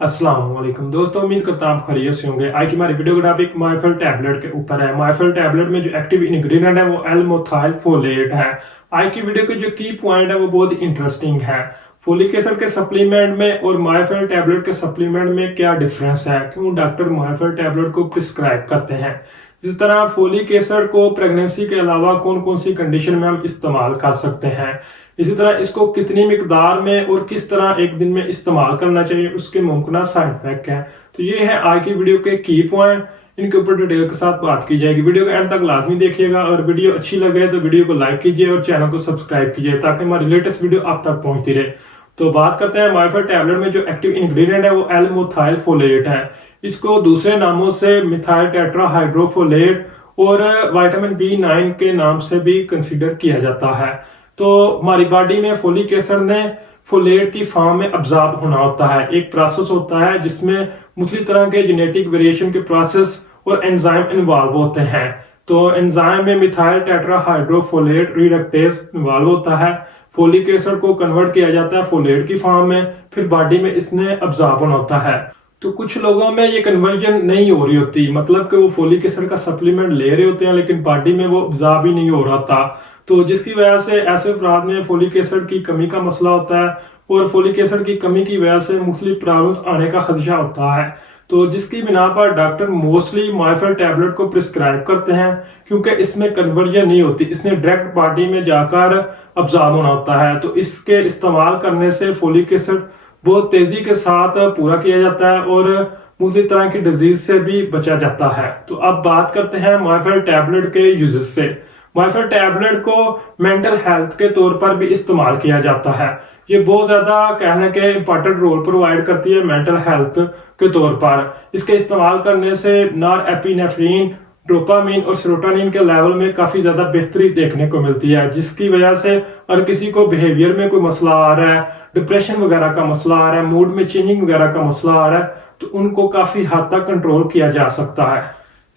अस्सलाम वालेकुम दोस्तों, उम्मीद करता हूं आप खैरियत से होंगे। आज की हमारी वीडियो का टॉपिक माइफल टैबलेट के ऊपर है। माइफल टैबलेट में जो एक्टिव इंग्रेडिएंट है वो एल-मेथाइल फोलेट है। आज की वीडियो के जो की पॉइंट है वो बहुत ही इंटरेस्टिंग है। फोलिक एसिड के सप्लीमेंट में और माइफल टैबलेट के सप्लीमेंट में क्या डिफरेंस है, क्यों डॉक्टर माइफल टैबलेट को प्रिस्क्राइब करते हैं। जिस तरह फोलिक एसिड को प्रेगनेंसी के अलावा कौन कौन सी कंडीशन में हम इस्तेमाल कर सकते हैं, इसी तरह इसको कितनी मिकदार में और किस तरह एक दिन में इस्तेमाल करना चाहिए, उसके मुमकिन साइड इफेक्ट है। तो ये है आज की वीडियो के की पॉइंट, इनके ऊपर डिटेल के साथ बात की जाएगी। वीडियो को एंड तक लाजमी देखिएगा और वीडियो अच्छी लगे तो वीडियो को लाइक कीजिए और चैनल को सब्सक्राइब कीजिए ताकि हमारी लेटेस्ट वीडियो आप तक पहुंचती रहे। तो बात करते हैं माइफल टैबलेट में जो एक्टिव इंग्रेडिएंट है वो एल-मेथाइल फोलेट है। इसको दूसरे नामों से मिथाइल टेट्राहाइड्रोफोलेट और विटामिन B9 के नाम से भी कंसीडर किया जाता है। तो हमारी बॉडी में फोलिक एसिड ने फोलेट की फॉर्म में अब्जॉर्ब होना होता है। एक प्रोसेस होता है जिसमें मुख्तलिफ तरह के जेनेटिक वेरिएशन के प्रोसेस और एंजाइम इन्वॉल्व होते हैं। तो एंजाइम में मिथाइल टेट्राहाइड्रोफोलेट रिडक्टेज इन्वॉल्व होता है। फोलिक एसिड को कन्वर्ट किया जाता है फोलेट की फॉर्म में, फिर बॉडी में इसने अब्जॉर्ब होना होता है। तो कुछ लोगों में ये कन्वर्जन नहीं हो रही होती, मतलब कि वो फोलिक एसिड का सप्लीमेंट ले रहे होते हैं लेकिन बॉडी में वो अब्जॉर्ब ही नहीं हो रहा था। तो जिसकी वजह से ऐसे अफराद में फोलिक एसिड की कमी का मसला होता है और फोलिक एसिड की कमी की वजह से मुख्तलिफ प्रॉब्लम्स आने का खदशा होता है। तो जिसकी बिना पर डॉक्टर मोस्टली माइफल टैबलेट को प्रिस्क्राइब करते हैं, क्योंकि इसमें कन्वर्जन नहीं होती, इसने डायरेक्ट बॉडी में जाकर अब्जॉर्ब होना होता है। तो इसके इस्तेमाल करने से फोलिक एसिड बहुत तेजी के साथ पूरा किया जाता है और मुख्तलिफ तरह की डिजीज से भी बचा जाता है। तो अब बात करते हैं माइफल टैबलेट के यूजेस से। माइफल टैबलेट को मेंटल हेल्थ के तौर पर भी इस्तेमाल किया जाता है। ये बहुत ज्यादा कहने के इंपॉर्टेंट रोल प्रोवाइड करती है मेंटल हेल्थ के तौर पर। इसके इस्तेमाल करने से नॉरएपिनेफ्रिन, डोपामिन और सेरोटोनिन के लेवल में काफी ज्यादा बेहतरी देखने को मिलती है, जिसकी वजह से अगर किसी को बिहेवियर में कोई मसला आ रहा है, डिप्रेशन वगैरह का मसला आ रहा है, मूड में चेंजिंग वगैरह का मसला आ रहा है, तो उनको काफी हद तक कंट्रोल किया जा सकता है।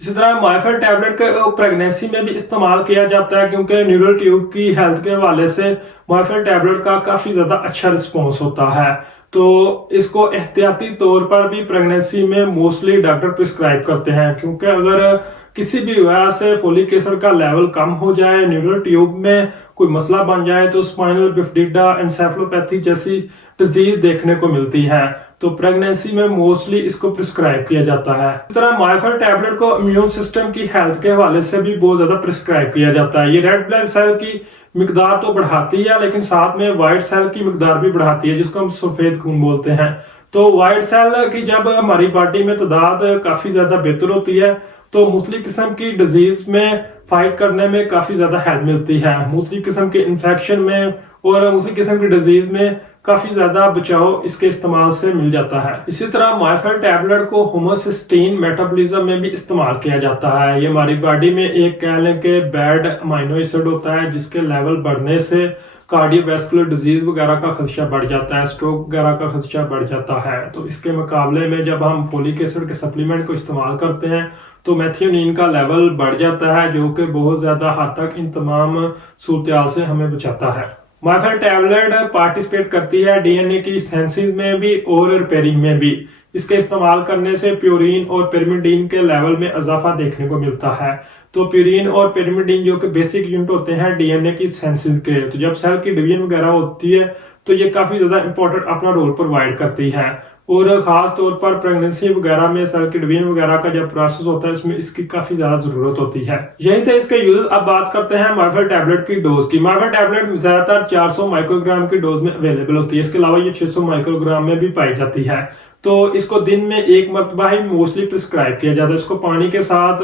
इसी तरह माइफल टैबलेट को प्रेगनेंसी में भी इस्तेमाल किया जाता है, क्योंकि न्यूरल ट्यूब की हेल्थ के हवाले से माइफल टैबलेट का काफी ज्यादा अच्छा रिस्पॉन्स होता है। तो इसको एहतियाती तौर पर भी प्रेगनेंसी में मोस्टली डॉक्टर प्रिस्क्राइब करते हैं, क्योंकि अगर किसी भी वजह से फोलिक एसिड का लेवल कम हो जाए, न्यूरल ट्यूब में कोई मसला बन जाए, तो स्पाइनल बिफिडा, एन्सेफेलोपैथी जैसी डिजीज देखने को मिलती है। तो प्रेगनेंसी में मोस्टली इसको प्रिस्क्राइब किया जाता है। इस तरह माइफल टैबलेट को इम्यून सिस्टम की हेल्थ के हवाले से भी बहुत ज्यादा प्रिस्क्राइब किया जाता है। ये रेड ब्लड सेल की मिकदार तो बढ़ाती है, लेकिन साथ में व्हाइट सेल की मिकदार भी बढ़ाती है, जिसको हम सफेद खून बोलते हैं। तो व्हाइट सेल की जब हमारी बॉडी में तादाद काफी ज्यादा बेहतर होती है तो मुख्तलिफ किस्म की डिजीज में फाइट करने में काफी ज्यादा हेल्प मिलती है। मुख्तलिफ किस्म के इन्फेक्शन में और मुख्तलिफ किस्म की डिजीज में काफी ज्यादा बचाव इसके इस्तेमाल से मिल जाता है। इसी तरह माइफल टैबलेट को होमोसिस्टीन मेटाबॉलिज्म में भी इस्तेमाल किया जाता है। ये हमारी बॉडी में एक कह लें कि बैड अमीनो एसिड होता है, जिसके लेवल बढ़ने से कार्डियोवैस्कुलर डिजीज वगैरह का खदशा बढ़ जाता है, स्ट्रोक वगैरह का खदशा बढ़ जाता है। तो इसके मुकाबले में जब हम फोलिक एसिड के सप्लीमेंट को इस्तेमाल करते हैं तो मेथियोनिन का लेवल बढ़ जाता है, जो कि बहुत ज्यादा हद तक इन तमाम सूरत से हमें बचाता है। माइफल टैबलेट पार्टिसिपेट करती है डीएनए की सिंथेसिस में भी और रिपेयरिंग में भी। इसके इस्तेमाल करने से प्यूरिन और पिरिमिडीन के लेवल में इजाफा देखने को मिलता है। तो प्यूरिन और पिरिमिडीन जो कि बेसिक यूनिट होते हैं डीएनए की सिंथेसिस के, तो जब सेल की डिवीजन वगैरह होती है तो ये काफी ज्यादा इंपॉर्टेंट अपना रोल प्रोवाइड करती है। और खास तौर पर प्रेगनेंसी वगैरह में सेल की डिवीजन वगैरह का जब प्रोसेस होता है इसमें इसकी काफी ज्यादा जरूरत होती है। यही थे इसके यूज। अब बात करते हैं माइफल टैबलेट की डोज की। माइफल टैबलेट ज्यादातर 400 माइक्रोग्राम की डोज में अवेलेबल होती है। इसके अलावा ये 600 माइक्रोग्राम में भी पाई जाती है। तो इसको दिन में एक मरतबा ही मोस्टली प्रिस्क्राइब किया जाता है। इसको पानी के साथ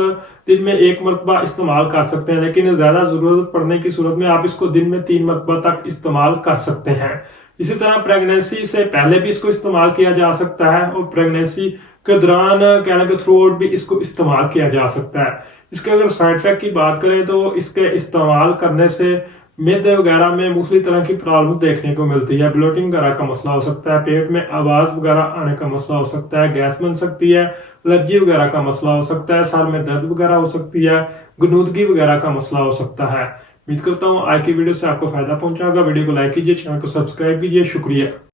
दिन में एक मरतबा इस्तेमाल कर सकते हैं, लेकिन ज्यादा जरूरत पड़ने की सूरत में आप इसको दिन में 3 मरतबा तक इस्तेमाल कर सकते हैं। इसी तरह प्रेगनेंसी से पहले भी इसको इस्तेमाल किया जा सकता है और प्रेगनेंसी के दौरान कहने के थ्रू आउट भी इसको इस्तेमाल किया जा सकता है। इसके अगर साइड इफेक्ट की बात करें तो इसके इस्तेमाल करने से मैदे वगैरह में मुख्तलिफ तरह की प्रॉब्लम देखने को मिलती है। ब्लोटिंग वगैरह का मसला हो सकता है, पेट में आवाज वगैरह आने का मसला हो सकता है, गैस बन सकती है, एलर्जी वगैरह का मसला हो सकता है, सर में दर्द वगैरह हो सकती है, गुनूदगी वगैरह का मसला हो सकता है। उम्मीद करता हूँ आज की वीडियो से आपको फायदा पहुंचा होगा। वीडियो को लाइक कीजिए, चैनल को सब्सक्राइब कीजिए। शुक्रिया।